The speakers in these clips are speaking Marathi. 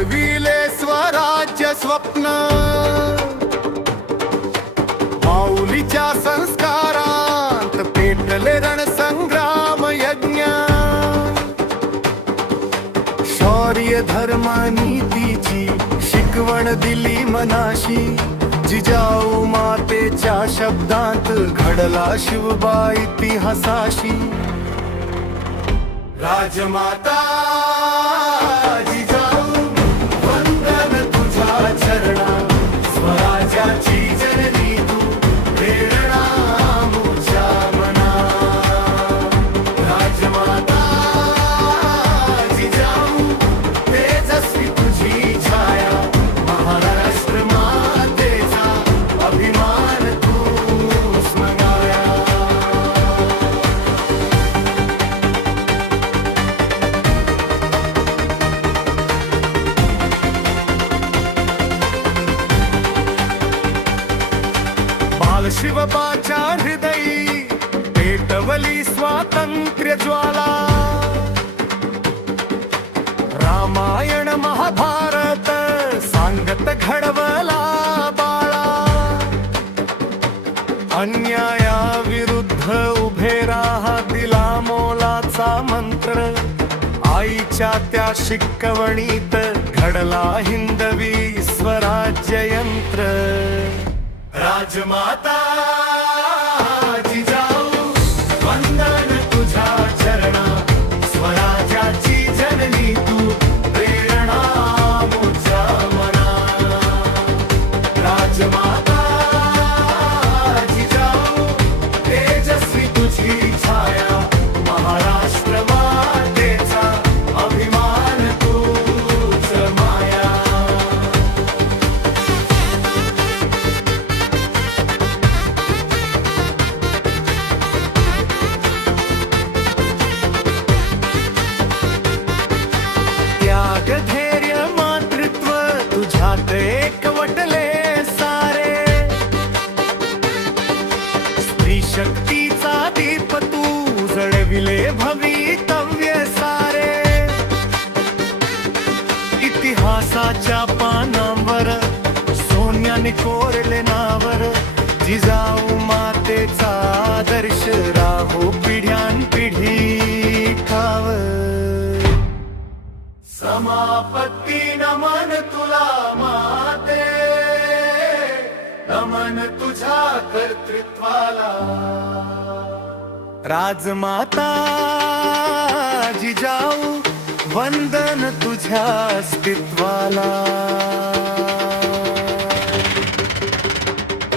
घडविले स्वराज्य स्वप्न, माऊलीच्या संस्कारांत पेटले रणसंग्राम यज्ञ. शौर्य धर्म नीतीची शिकवण दिली मनाशी, जिजाऊ मातेच्या शब्दांत घडला शिवबा इतिहासाशी. राजमाता जिजाऊ वंदन तुझ्या चरणात, स्वराज्याची जननी तू प्रेरणा मुझ्या मनात. राजमाता जिजाऊ तेजस्वी तुझी छाया, महाराष्ट्र मातेचा अभिमान तूच मंगाया. शिवबाच्या हृदयी पेटवली स्वातंत्र्य ज्वाला. रामायण महाभारत सांगत घडवला बाळा. अन्यायाविरुद्ध उभे राहा दिला मोलाचा मंत्र, आईच्या त्या शिकवणीत घडला हिंदवी स्वराज्य यंत्र. राजमाता जिजाऊ वंदन तुझ्या चरणात, स्वराज्याची जननी तू प्रेरणा मुझ्या मनात. राजमाता जिजाऊ तेजस्वी तुझी छाया, महाराष्ट्र मातेचा अभिमान तूच माया. धैर्य मातृत्व तुझ्यात एकवटले सारे, स्त्री शक्तीचा दीप तू जळविले भवितव्य सारे. इतिहासाच्या पानांवर सोन्याने कोरले नावर, जिजाऊ मातेचा आदर्श राहो पिढ्यानपिढी ठावर. समापत्ती नमन तुला माते, नमन तुझ्या कर्तृत्वाला. राजमाता जिजाऊ वंदन तुझ्या अस्तित्वाला.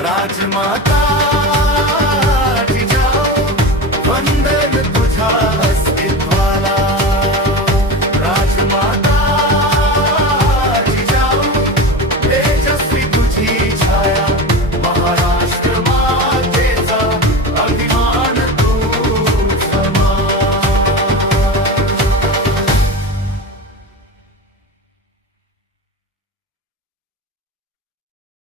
राजमाता